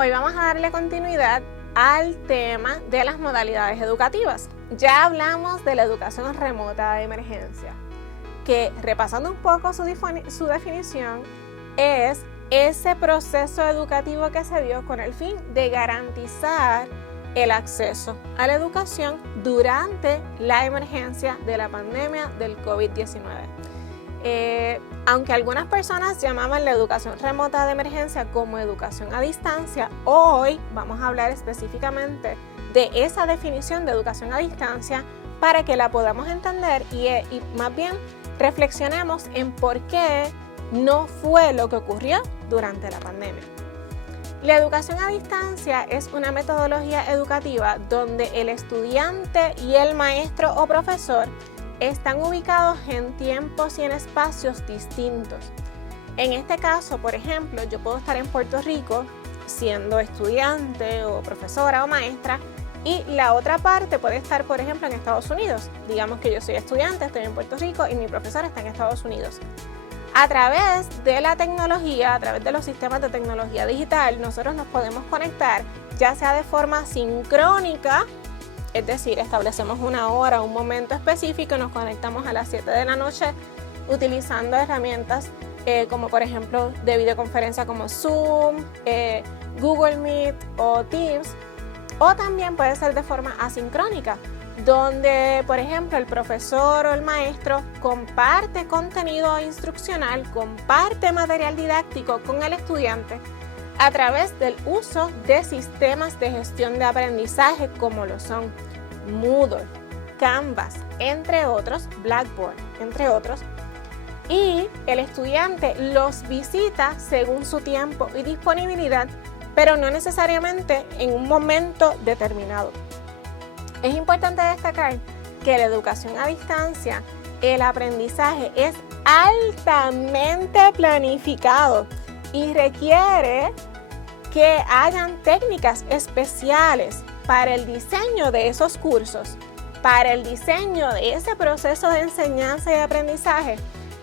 Hoy vamos a darle continuidad al tema de las modalidades educativas. Ya hablamos de la educación remota de emergencia, que repasando un poco su definición, es ese proceso educativo que se dio con el fin de garantizar el acceso a la educación durante la emergencia de la pandemia del COVID-19. Aunque algunas personas llamaban la educación remota de emergencia como educación a distancia, hoy vamos a hablar específicamente de esa definición de educación a distancia para que la podamos entender y más bien reflexionemos en por qué no fue lo que ocurrió durante la pandemia. La educación a distancia es una metodología educativa donde el estudiante y el maestro o profesor están ubicados en tiempos y en espacios distintos. En este caso, por ejemplo, yo puedo estar en Puerto Rico siendo estudiante o profesora o maestra y la otra parte puede estar, por ejemplo, en Estados Unidos. Digamos que yo soy estudiante, estoy en Puerto Rico y mi profesor está en Estados Unidos. A través de la tecnología, a través de los sistemas de tecnología digital, nosotros nos podemos conectar ya sea de forma sincrónica, es decir, establecemos una hora, un momento específico y nos conectamos a las 7 de la noche utilizando herramientas como por ejemplo de videoconferencia como Zoom, Google Meet o Teams, o también puede ser de forma asincrónica, donde por ejemplo el profesor o el maestro comparte contenido instruccional, comparte material didáctico con el estudiante a través del uso de sistemas de gestión de aprendizaje como lo son Moodle, Canvas, entre otros, Blackboard, entre otros, y el estudiante los visita según su tiempo y disponibilidad, pero no necesariamente en un momento determinado. Es importante destacar que la educación a distancia, el aprendizaje es altamente planificado y requiere que hayan técnicas especiales para el diseño de esos cursos, para el diseño de ese proceso de enseñanza y aprendizaje,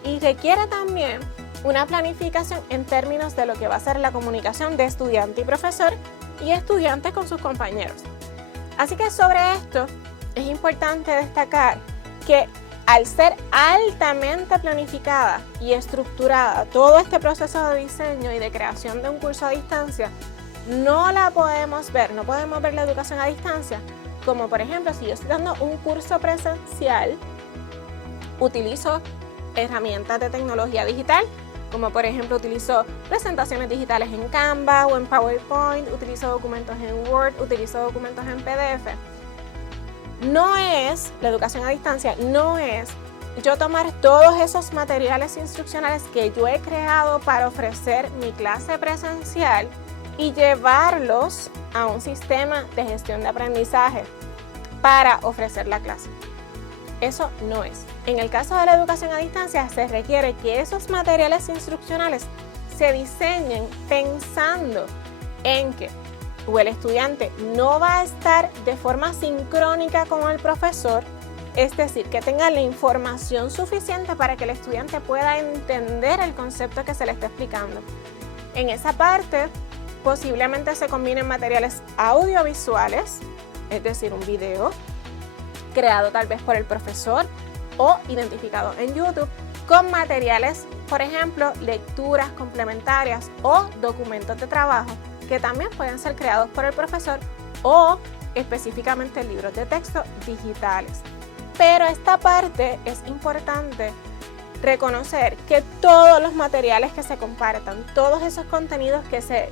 y requiere también una planificación en términos de lo que va a ser la comunicación de estudiante y profesor y estudiante con sus compañeros. Así que sobre esto es importante destacar que al ser altamente planificada y estructurada todo este proceso de diseño y de creación de un curso a distancia, no podemos ver la educación a distancia como por ejemplo si yo estoy dando un curso presencial, utilizo herramientas de tecnología digital, como por ejemplo utilizo presentaciones digitales en Canva o en PowerPoint, utilizo documentos en Word, utilizo documentos en PDF. La educación a distancia no es yo tomar todos esos materiales instruccionales que yo he creado para ofrecer mi clase presencial y llevarlos a un sistema de gestión de aprendizaje para ofrecer la clase. Eso no es. En el caso de la educación a distancia se requiere que esos materiales instruccionales se diseñen pensando en que o el estudiante no va a estar de forma sincrónica con el profesor, es decir, que tenga la información suficiente para que el estudiante pueda entender el concepto que se le está explicando. En esa parte, posiblemente se combinen materiales audiovisuales, es decir, un video creado tal vez por el profesor o identificado en YouTube, con materiales, por ejemplo, lecturas complementarias o documentos de trabajo que también pueden ser creados por el profesor o específicamente libros de texto digitales. Pero esta parte es importante reconocer que todos los materiales que se compartan, todos esos contenidos que se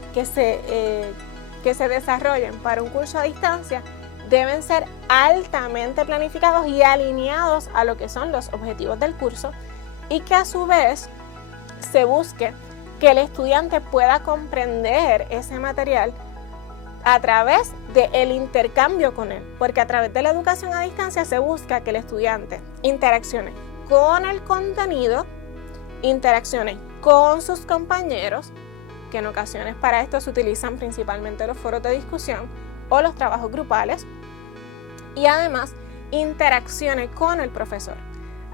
desarrollen para un curso a distancia deben ser altamente planificados y alineados a lo que son los objetivos del curso y que a su vez se busque que el estudiante pueda comprender ese material a través del intercambio con él, porque a través de la educación a distancia se busca que el estudiante interaccione con el contenido, interaccione con sus compañeros, que en ocasiones para esto se utilizan principalmente los foros de discusión o los trabajos grupales, y además interaccione con el profesor.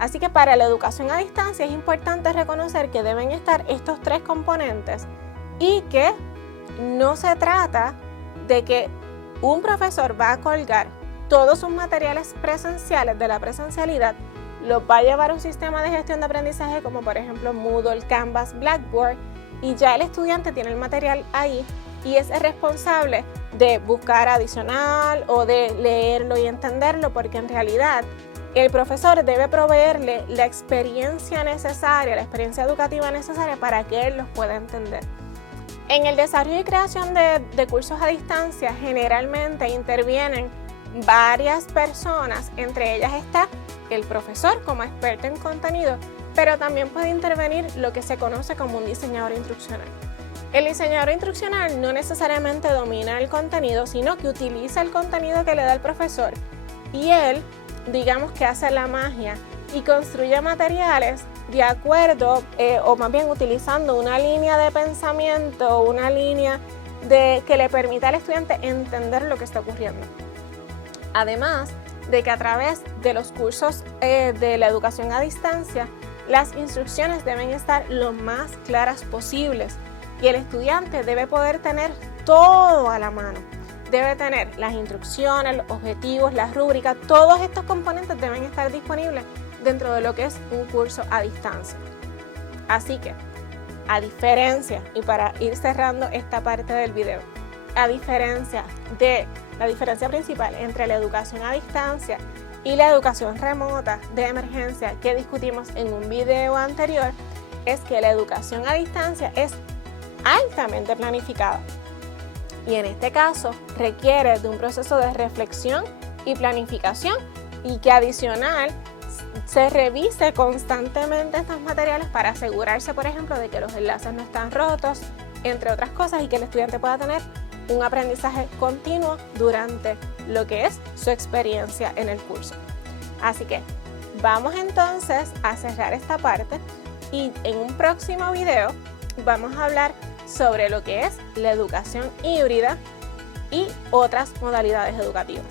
Así que para la educación a distancia es importante reconocer que deben estar estos tres componentes y que no se trata de que un profesor va a colgar todos sus materiales presenciales de la presencialidad, los va a llevar a un sistema de gestión de aprendizaje como por ejemplo Moodle, Canvas, Blackboard, y ya el estudiante tiene el material ahí y es el responsable de buscar adicional o de leerlo y entenderlo, porque en realidad el profesor debe proveerle la experiencia necesaria, la experiencia educativa necesaria para que él los pueda entender. En el desarrollo y creación de cursos a distancia generalmente intervienen varias personas, entre ellas está el profesor como experto en contenido, pero también puede intervenir lo que se conoce como un diseñador instruccional. El diseñador instruccional no necesariamente domina el contenido, sino que utiliza el contenido que le da el profesor y él, digamos que hace la magia y construye materiales de acuerdo o más bien utilizando una línea de pensamiento, una línea que le permita al estudiante entender lo que está ocurriendo. Además de que a través de los cursos de la educación a distancia, las instrucciones deben estar lo más claras posibles y el estudiante debe poder tener todo a la mano. Debe tener las instrucciones, los objetivos, las rúbricas, todos estos componentes deben estar disponibles dentro de lo que es un curso a distancia. Así que, a diferencia, y para ir cerrando esta parte del video, a diferencia de la diferencia principal entre la educación a distancia y la educación remota de emergencia que discutimos en un video anterior, es que la educación a distancia es altamente planificada y en este caso requiere de un proceso de reflexión y planificación y que adicional se revise constantemente estos materiales para asegurarse, por ejemplo, de que los enlaces no están rotos, entre otras cosas, y que el estudiante pueda tener un aprendizaje continuo durante lo que es su experiencia en el curso. Así que vamos entonces a cerrar esta parte y en un próximo video vamos a hablar sobre lo que es la educación híbrida y otras modalidades educativas.